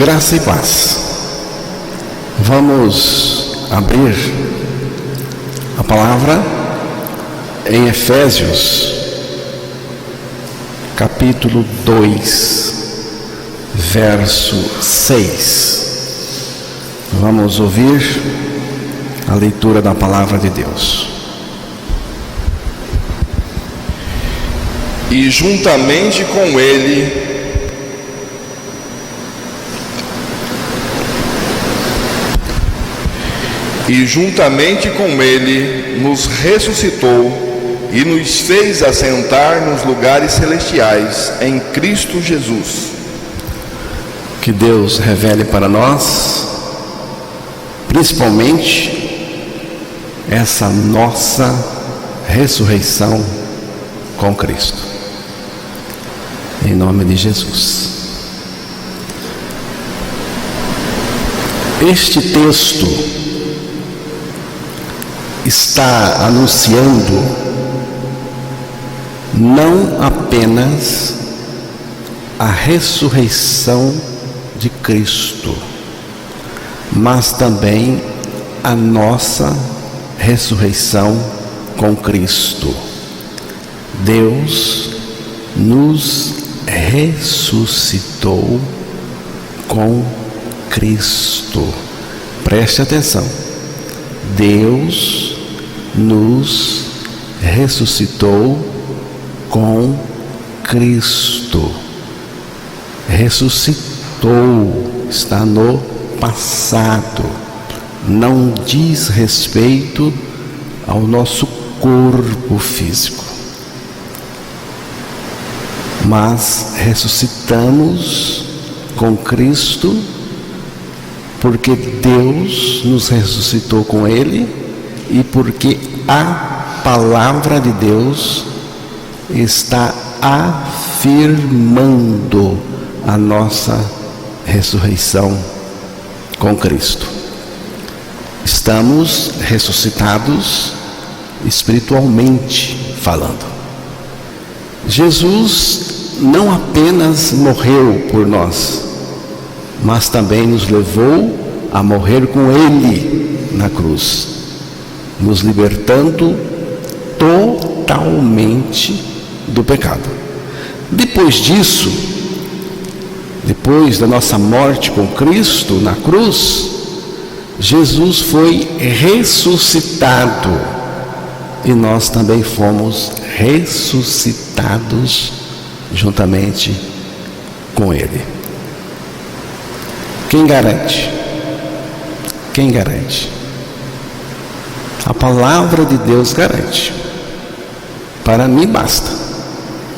Graça e paz. Vamos abrir a palavra em Efésios, capítulo 2, verso 6. Vamos ouvir a leitura da palavra de Deus. E juntamente com ele nos ressuscitou e nos fez assentar nos lugares celestiais em Cristo Jesus. Que Deus revele para nós, principalmente, essa nossa ressurreição com Cristo. Em nome de Jesus. Este texto está anunciando não apenas a ressurreição de Cristo, mas também a nossa ressurreição com Cristo. Deus nos ressuscitou com Cristo. Preste atenção. Deus nos ressuscitou com Cristo. Ressuscitou, está no passado. Não diz respeito ao nosso corpo físico. Mas ressuscitamos com Cristo, porque Deus nos ressuscitou com Ele e porque a palavra de Deus está afirmando a nossa ressurreição com Cristo. Estamos ressuscitados espiritualmente falando. Jesus não apenas morreu por nós, mas também nos levou a morrer com Ele na cruz, nos libertando totalmente do pecado. Depois disso, depois da nossa morte com Cristo na cruz, Jesus foi ressuscitado e nós também fomos ressuscitados juntamente com Ele. Quem garante? Quem garante? A palavra de Deus garante. Para mim basta.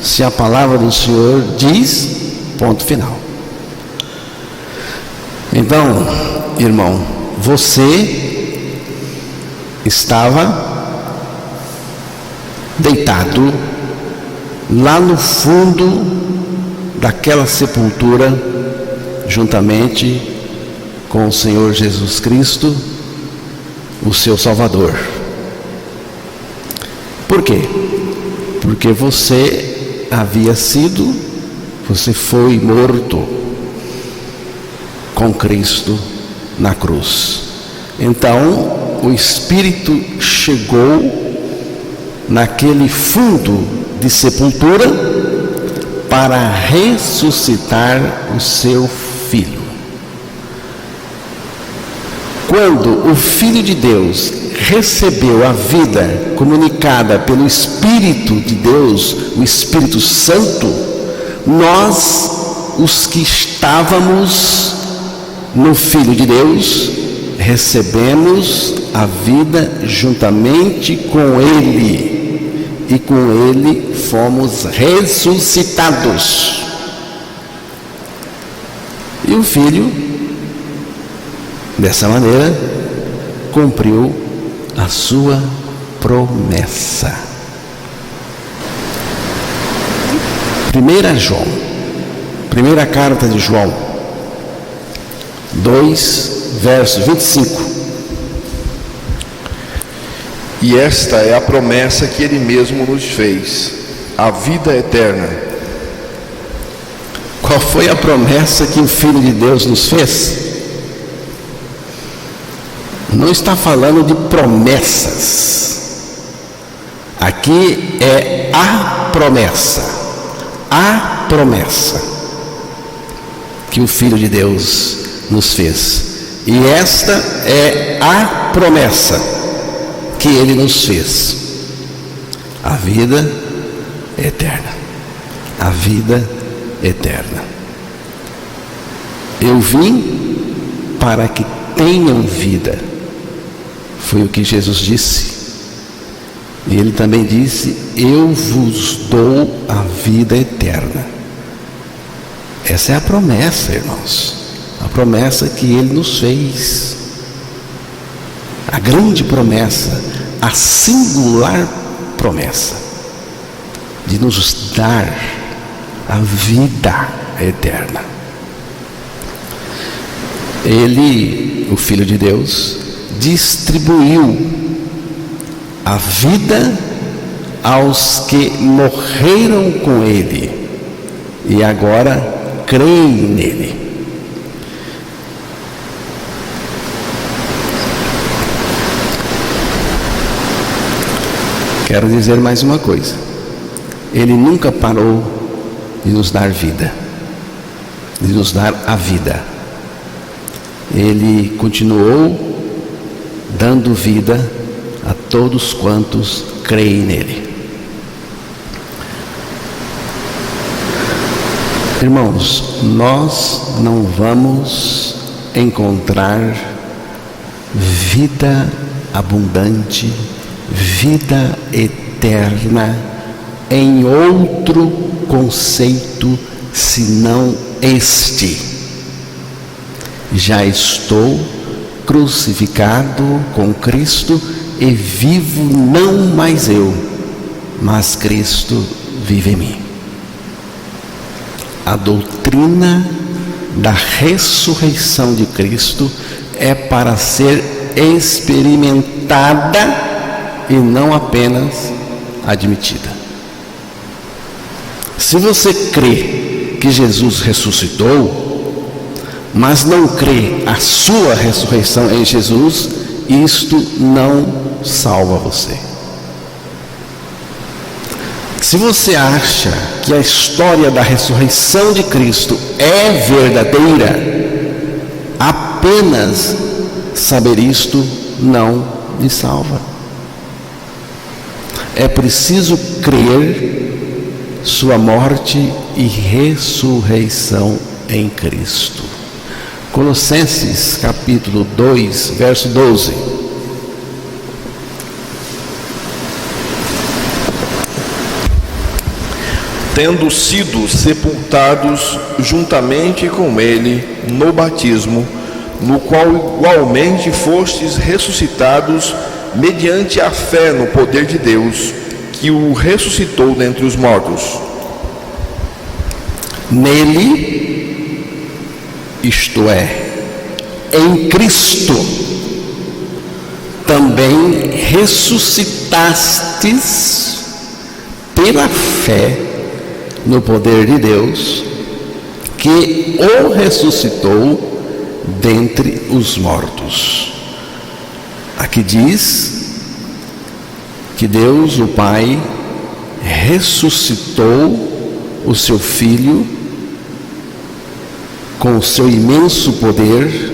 Se a palavra do Senhor diz, ponto final. Então, irmão, você estava deitado lá no fundo daquela sepultura, juntamente com o Senhor Jesus Cristo, o seu Salvador. Por quê? Porque você foi morto com Cristo na cruz. Então, o Espírito chegou naquele fundo de sepultura para ressuscitar o seu Filho. Quando o Filho de Deus recebeu a vida comunicada pelo Espírito de Deus, o Espírito Santo, nós, os que estávamos no Filho de Deus, recebemos a vida juntamente com Ele, e com Ele fomos ressuscitados. E o Filho, dessa maneira, cumpriu a sua promessa. 1 João, primeira carta de João 2, verso 25. E esta é a promessa que Ele mesmo nos fez, a vida eterna. Qual foi a promessa que o Filho de Deus nos fez? Não está falando de promessas. Aqui é a promessa. A promessa que o Filho de Deus nos fez. E esta é a promessa que Ele nos fez. A vida eterna. A vida eterna. Eu vim para que tenham vida. Foi o que Jesus disse. E Ele também disse: eu vos dou a vida eterna. Essa é a promessa, irmãos. A promessa que Ele nos fez. A grande promessa, a singular promessa de nos dar a vida eterna. Ele, o Filho de Deus, distribuiu a vida aos que morreram com Ele e agora creem nele. Quero dizer mais uma coisa: Ele nunca parou de nos dar vida, de nos dar a vida. Ele continuou dando vida a todos quantos creem nele. Irmãos, nós não vamos encontrar vida abundante, vida eterna em outro conceito senão este: já estou crucificado com Cristo e vivo não mais eu, mas Cristo vive em mim. A doutrina da ressurreição de Cristo é para ser experimentada e não apenas admitida. Se você crê que Jesus ressuscitou, mas não crê a sua ressurreição em Jesus, isto não salva você. Se você acha que a história da ressurreição de Cristo é verdadeira, apenas saber isto não lhe salva. É preciso crer sua morte e ressurreição em Cristo. Colossenses capítulo 2, verso 12. Tendo sido sepultados juntamente com Ele no batismo, no qual igualmente fostes ressuscitados mediante a fé no poder de Deus, que o ressuscitou dentre os mortos. Nele, isto é, em Cristo, também ressuscitastes pela fé no poder de Deus, que o ressuscitou dentre os mortos. Aqui diz que Deus, o Pai, ressuscitou o seu Filho com o seu imenso poder,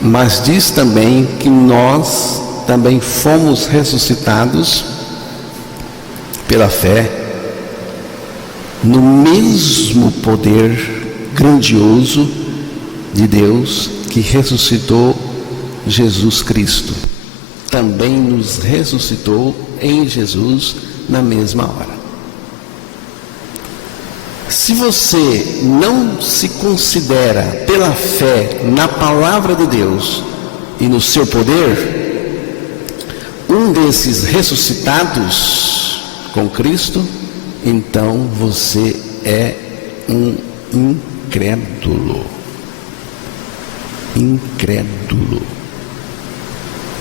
mas diz também que nós também fomos ressuscitados pela fé no mesmo poder grandioso de Deus que ressuscitou Jesus Cristo. Também nos ressuscitou em Jesus na mesma hora. Se você não se considera pela fé na palavra de Deus e no seu poder um desses ressuscitados com Cristo, então você é um incrédulo. Incrédulo.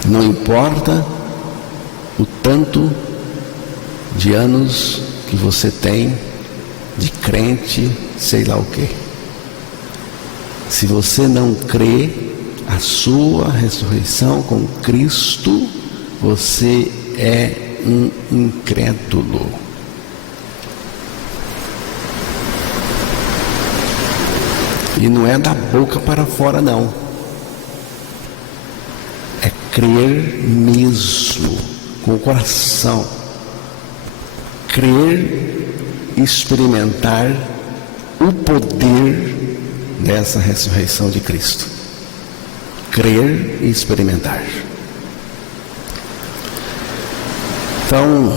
Não importa o tanto de anos que você tem de crente, sei lá o quê. Se você não crê a sua ressurreição com Cristo, você é um incrédulo. E não é da boca para fora, não. É crer mesmo, com o coração. Crer e experimentar o poder dessa ressurreição de Cristo. Crer e experimentar. Então,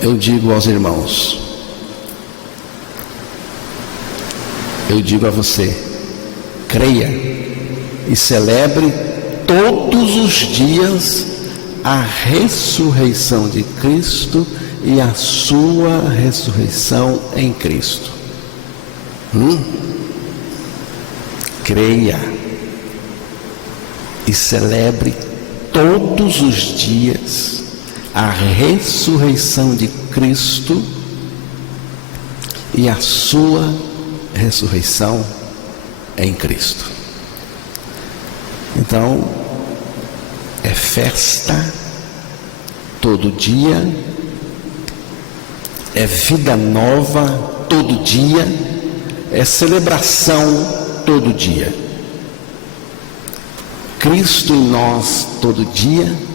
eu digo aos irmãos, eu digo a você, creia e celebre todos os dias a ressurreição de Cristo e a sua ressurreição em Cristo. Creia e celebre todos os dias a ressurreição de Cristo e a sua ressurreição em Cristo. Então, é festa todo dia, é vida nova todo dia, é celebração todo dia. Cristo em nós todo dia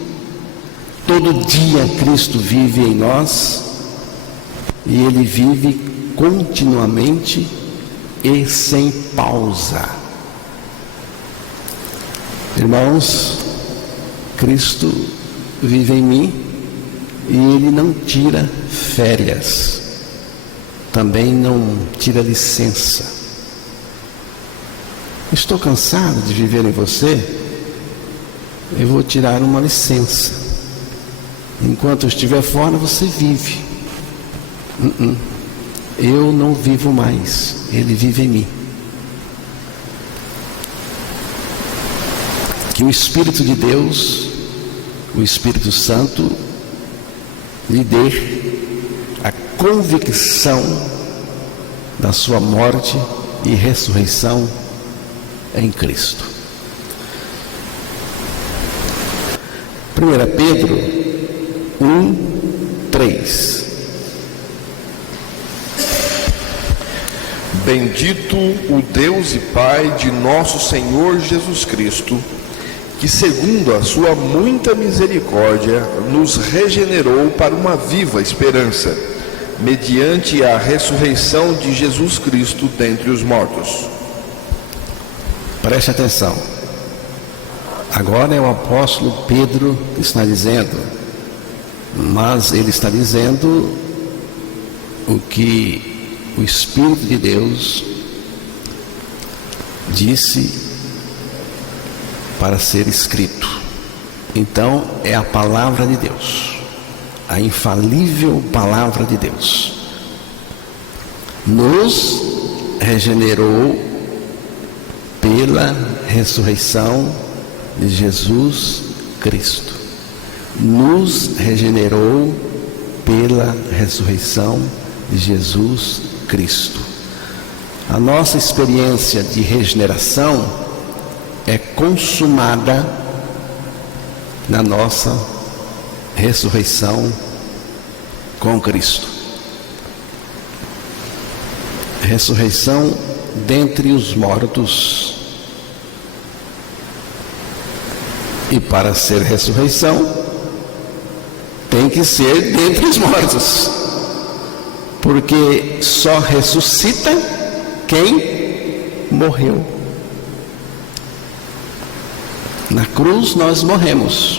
Cristo vive em nós, e Ele vive continuamente e sem pausa. Irmãos, Cristo vive em mim e Ele não tira férias, também não tira licença. Estou cansado de viver em você, eu vou tirar uma licença. Enquanto eu estiver fora, você vive. Eu não vivo mais, Ele vive em mim. Que o Espírito de Deus, o Espírito Santo, lhe dê a convicção da sua morte e ressurreição em Cristo. 1 Pedro 1:3. Bendito o Deus e Pai de nosso Senhor Jesus Cristo, que segundo a sua muita misericórdia nos regenerou para uma viva esperança, mediante a ressurreição de Jesus Cristo dentre os mortos. Preste atenção. Agora é o apóstolo Pedro que está dizendo, mas ele está dizendo o que o Espírito de Deus disse para ser escrito. Então é a palavra de Deus, a infalível palavra de Deus. Nos regenerou pela ressurreição de Jesus Cristo. Nos regenerou pela ressurreição de Jesus Cristo. A nossa experiência de regeneração é consumada na nossa ressurreição com Cristo. Ressurreição dentre os mortos. E para ser ressurreição, tem que ser dentre os mortos. Porque só ressuscita quem morreu. Na cruz nós morremos.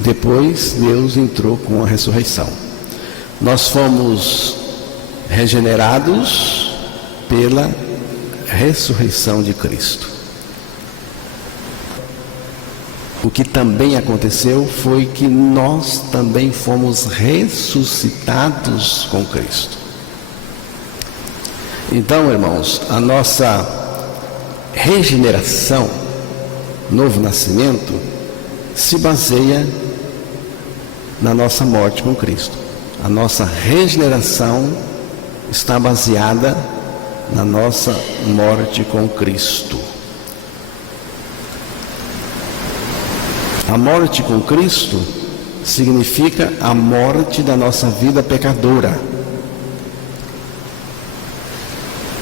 Depois Deus entrou com a ressurreição. Nós fomos regenerados pela ressurreição de Cristo. O que também aconteceu foi que nós também fomos ressuscitados com Cristo. Então, irmãos, a nossa regeneração, novo nascimento, se baseia na nossa morte com Cristo. A nossa regeneração está baseada na nossa morte com Cristo. A morte com Cristo significa a morte da nossa vida pecadora.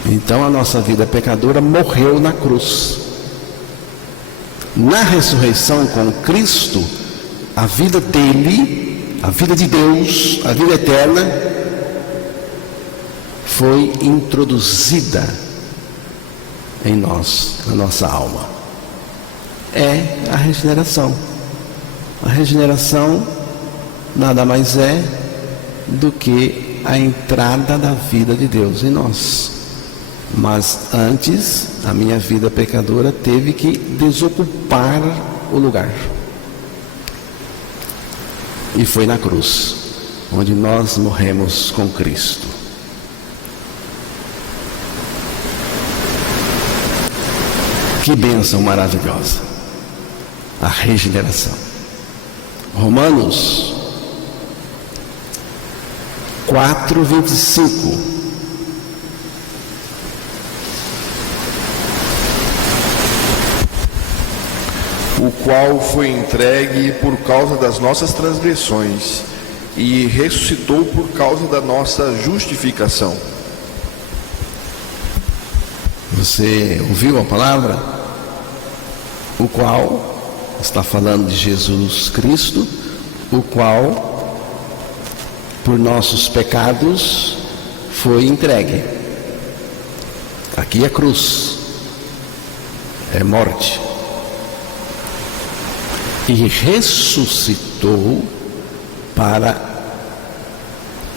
Então a nossa vida pecadora morreu na cruz. Na ressurreição com Cristo, a vida dele, a vida de Deus, a vida eterna, foi introduzida em nós, na nossa alma. É a regeneração. A regeneração nada mais é do que a entrada da vida de Deus em nós. Mas antes, a minha vida pecadora teve que desocupar o lugar. E foi na cruz, onde nós morremos com Cristo. Que bênção maravilhosa! A regeneração. Romanos 4:25. O qual foi entregue por causa das nossas transgressões e ressuscitou por causa da nossa justificação. Você ouviu a palavra? O qual está falando de Jesus Cristo, o qual por nossos pecados foi entregue. Aqui é cruz, é morte. E ressuscitou para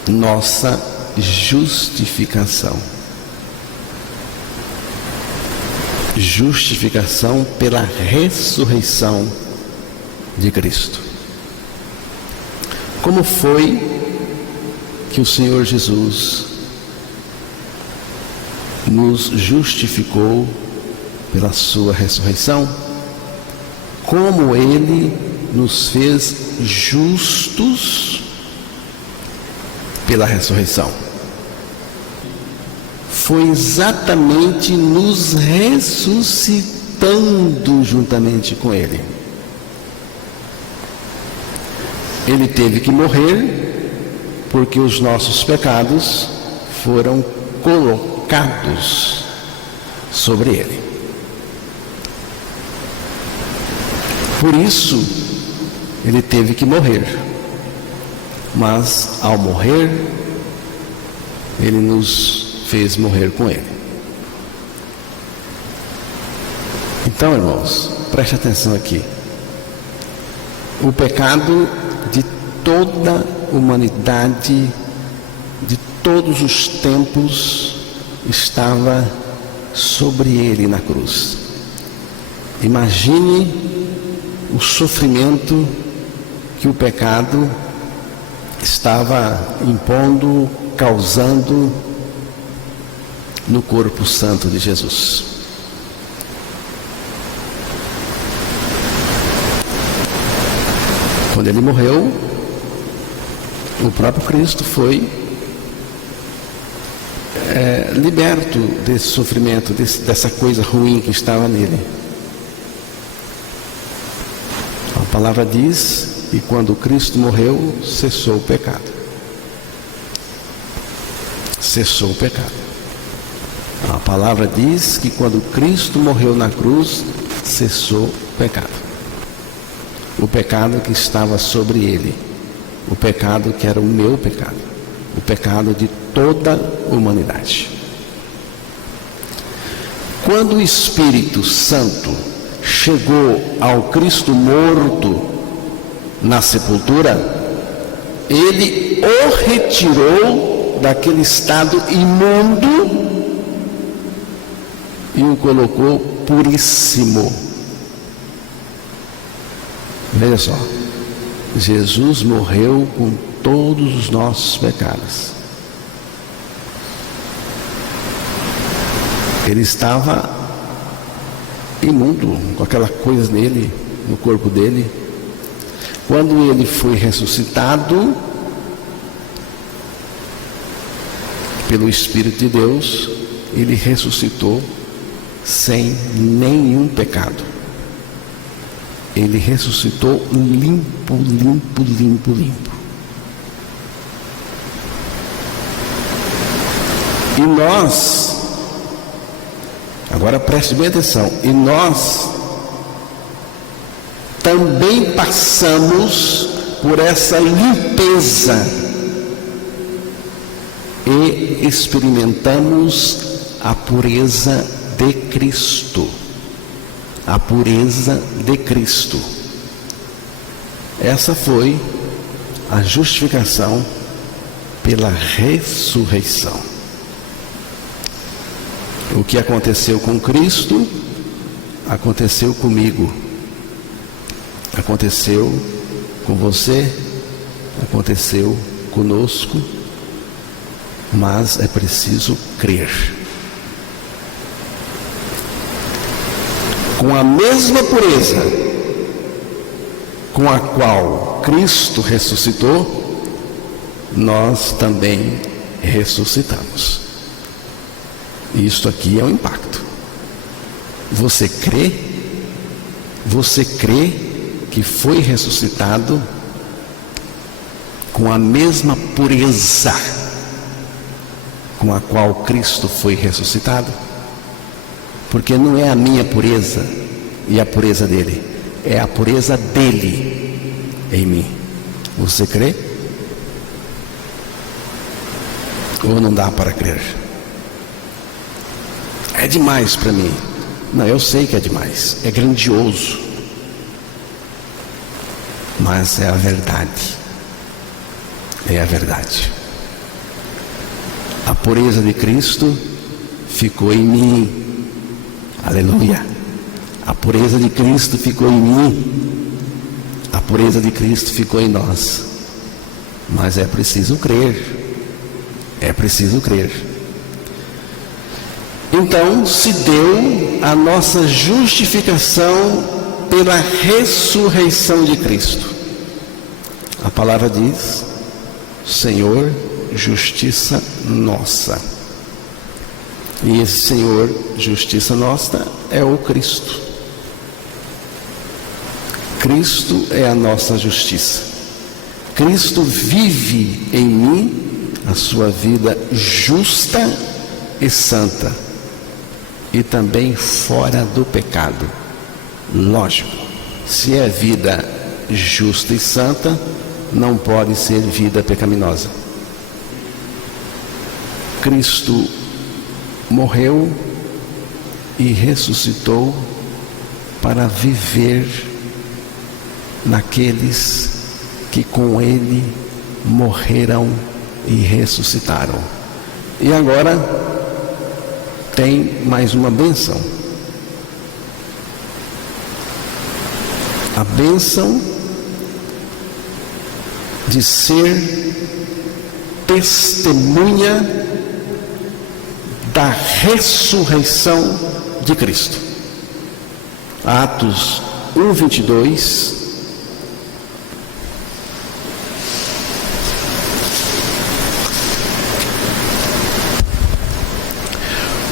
nossa justificação. Justificação pela ressurreição de Cristo. Como foi que o Senhor Jesus nos justificou pela sua ressurreição? Como Ele nos fez justos pela ressurreição? Foi exatamente nos ressuscitando juntamente com Ele. Ele teve que morrer porque os nossos pecados foram colocados sobre Ele. Por isso, Ele teve que morrer. Mas, ao morrer, Ele nos fez morrer com Ele. Então, irmãos, preste atenção aqui. O pecado de toda a humanidade, de todos os tempos, estava sobre Ele na cruz. Imagine o sofrimento que o pecado estava impondo, causando no corpo santo de Jesus. Quando Ele morreu, o próprio Cristo foi liberto desse sofrimento, dessa coisa ruim que estava nele. A palavra diz que quando Cristo morreu, cessou o pecado. Cessou o pecado. A palavra diz que quando Cristo morreu na cruz, cessou o pecado. O pecado que estava sobre Ele. O pecado que era o meu pecado. O pecado de toda a humanidade. Quando o Espírito Santo chegou ao Cristo morto na sepultura, Ele o retirou daquele estado imundo e o colocou puríssimo. Veja só, Jesus morreu com todos os nossos pecados. Ele estava imundo, com aquela coisa nele, no corpo dele. Quando ele foi ressuscitado, pelo Espírito de Deus, ele ressuscitou sem nenhum pecado. Ele ressuscitou limpo, limpo, limpo, limpo. E nós, agora preste bem atenção, e nós também passamos por essa limpeza e experimentamos a pureza de Cristo. A pureza de Cristo. Essa foi a justificação pela ressurreição. O que aconteceu com Cristo, aconteceu comigo. Aconteceu com você, aconteceu conosco, mas é preciso crer. Com a mesma pureza com a qual Cristo ressuscitou, nós também ressuscitamos. Isto aqui é um impacto. Você crê? Você crê que foi ressuscitado com a mesma pureza com a qual Cristo foi ressuscitado? Porque não é a minha pureza e a pureza dele, é a pureza dele em mim. Você crê? Ou não dá para crer? É demais para mim. Não, eu sei que é demais, é grandioso, mas é a verdade. É a verdade. A pureza de Cristo ficou em mim. Aleluia. A pureza de Cristo ficou em mim. A pureza de Cristo ficou em nós. Mas é preciso crer. É preciso crer. Então se deu a nossa justificação pela ressurreição de Cristo. A palavra diz: Senhor, justiça nossa. E esse Senhor, justiça nossa, é o Cristo. Cristo é a nossa justiça. Cristo vive em mim a sua vida justa e santa, e também fora do pecado. Lógico, se é vida justa e santa, não pode ser vida pecaminosa. Cristo morreu e ressuscitou para viver naqueles que com ele morreram e ressuscitaram. E agora tem mais uma bênção. A bênção de ser testemunha da ressurreição de Cristo. Atos 1:22.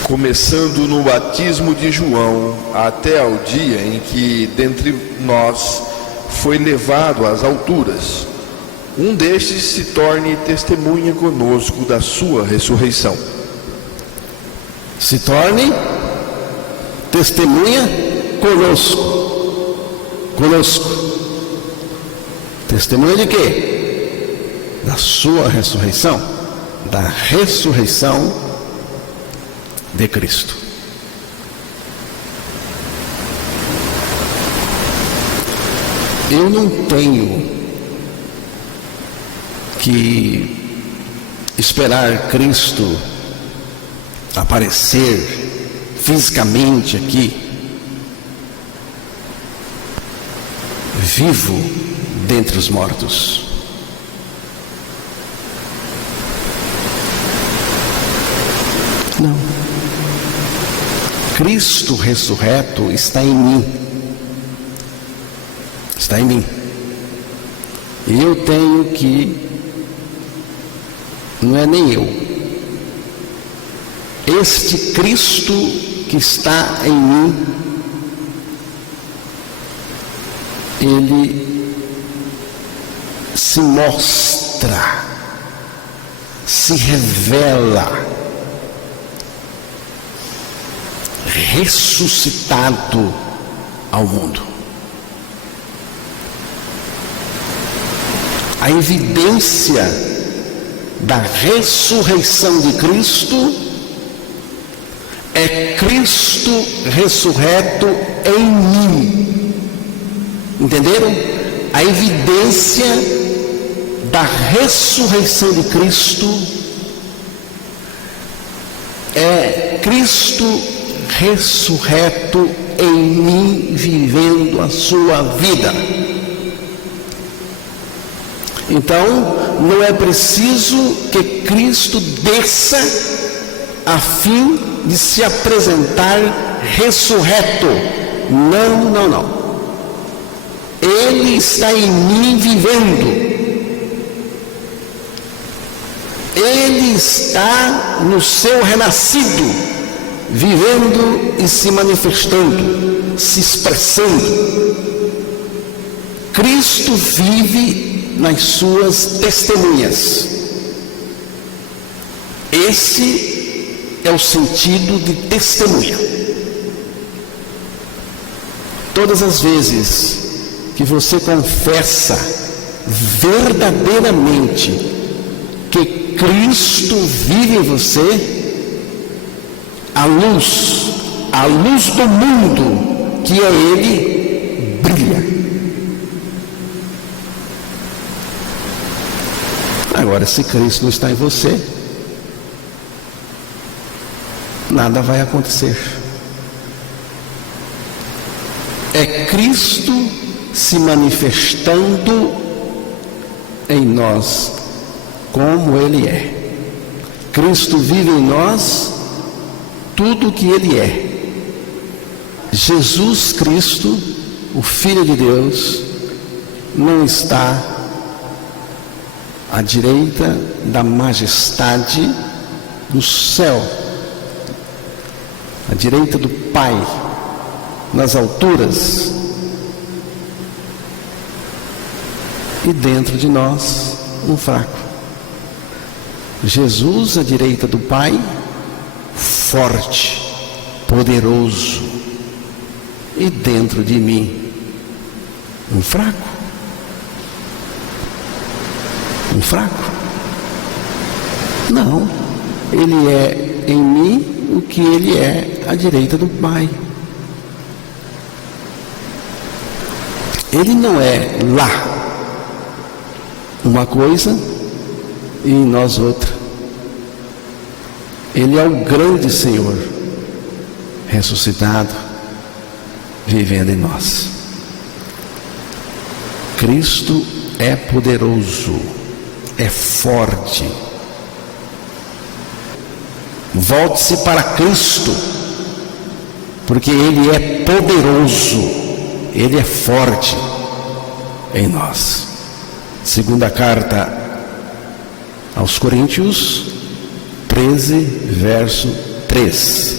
Começando no batismo de João, até ao dia em que dentre nós foi levado às alturas, um destes se torne testemunha conosco da sua ressurreição. Se torne testemunha conosco. Conosco. Testemunha de quê? Da sua ressurreição. Da ressurreição de Cristo. Eu não tenho que esperar Cristo aparecer fisicamente aqui, vivo dentre os mortos. Não. Cristo ressurreto está em mim. Está em mim. E eu tenho que, não é nem eu, Este Cristo que está em mim, ele se mostra, se revela, ressuscitado ao mundo. A evidência da ressurreição de Cristo é Cristo ressurreto em mim. Entenderam? A evidência da ressurreição de Cristo é Cristo ressurreto em mim, vivendo a sua vida. Então, não é preciso que Cristo desça a fim de se apresentar ressurreto. Não, não, não. Ele está em mim vivendo. Ele está no seu renascido, vivendo e se manifestando, se expressando. Cristo vive nas suas testemunhas. Esse é o sentido de testemunha. Todas as vezes que você confessa verdadeiramente que Cristo vive em você, a luz do mundo, que é Ele, brilha. Agora, se Cristo não está em você, nada vai acontecer. É Cristo se manifestando em nós como Ele é. Cristo vive em nós tudo o que Ele é. Jesus Cristo, o Filho de Deus, não está à direita da majestade do céu, à direita do Pai, nas alturas, e dentro de nós um fraco. Jesus à direita do Pai, forte, poderoso, e dentro de mim um fraco. Um fraco? Não, Ele é em mim o que Ele é à direita do Pai. Ele não é lá uma coisa e em nós outra. Ele é o grande Senhor ressuscitado, vivendo em nós. Cristo é poderoso, é forte. Volte-se para Cristo, porque Ele é poderoso, Ele é forte em nós. Segunda carta aos Coríntios 13, verso 3.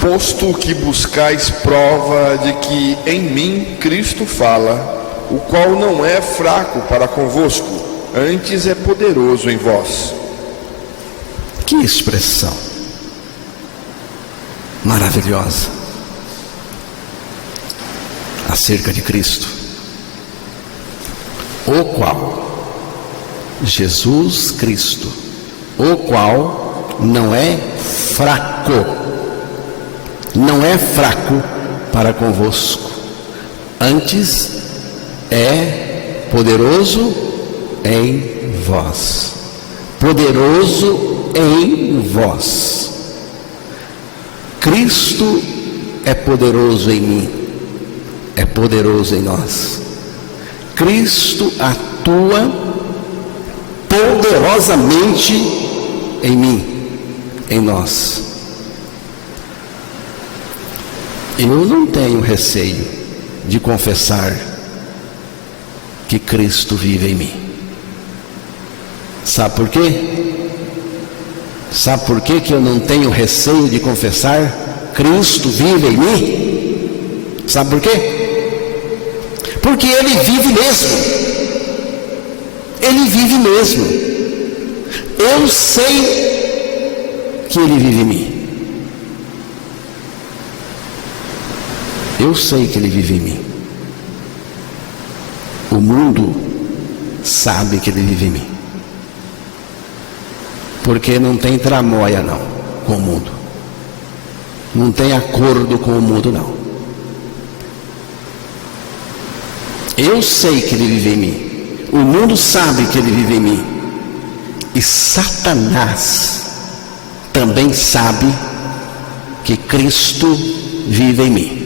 Posto que buscais prova de que em mim Cristo fala, o qual não é fraco para convosco, antes é poderoso em vós. Que expressão maravilhosa acerca de Cristo, o qual, Jesus Cristo, o qual não é fraco, não é fraco para convosco, antes é poderoso em vós. Poderoso em vós. Cristo é poderoso em mim, é poderoso em nós. Cristo atua poderosamente em mim, em nós. Eu não tenho receio de confessar que Cristo vive em mim. Sabe por quê? Sabe por quê que eu não tenho receio de confessar? Cristo vive em mim. Sabe por quê? Porque Ele vive mesmo. Ele vive mesmo. Eu sei que Ele vive em mim. Eu sei que Ele vive em mim. O mundo sabe que Ele vive em mim. Porque não tem tramóia não com o mundo. Não tem acordo com o mundo não. Eu sei que Ele vive em mim. O mundo sabe que Ele vive em mim. E Satanás também sabe que Cristo vive em mim.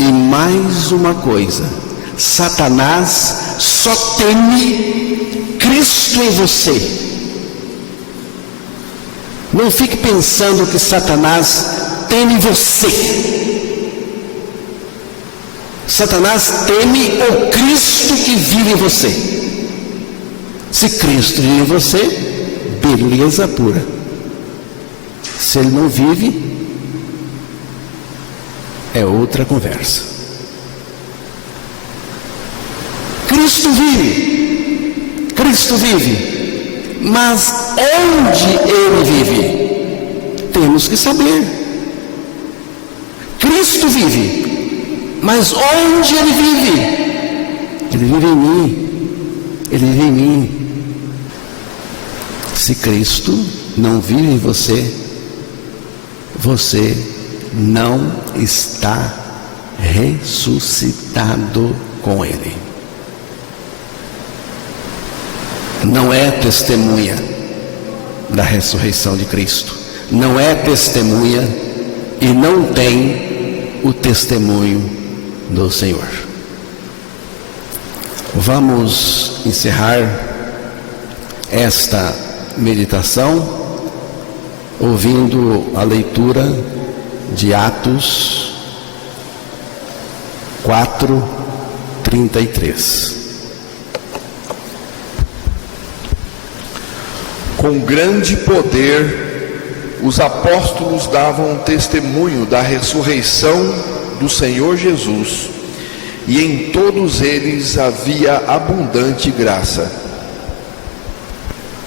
E mais uma coisa, Satanás só teme Cristo em você. Não fique pensando que Satanás teme você. Satanás teme o Cristo que vive em você. Se Cristo vive em você, beleza pura. Se Ele não vive, é outra conversa. Cristo vive. Cristo vive. Mas onde Ele vive? Temos que saber. Cristo vive. Mas onde Ele vive? Ele vive em mim. Ele vive em mim. Se Cristo não vive em você, você não está ressuscitado com Ele. Não é testemunha da ressurreição de Cristo. Não é testemunha e não tem o testemunho do Senhor. Vamos encerrar esta meditação ouvindo a leitura de Atos 4:33. Com grande poder, os apóstolos davam testemunho da ressurreição do Senhor Jesus, e em todos eles havia abundante graça.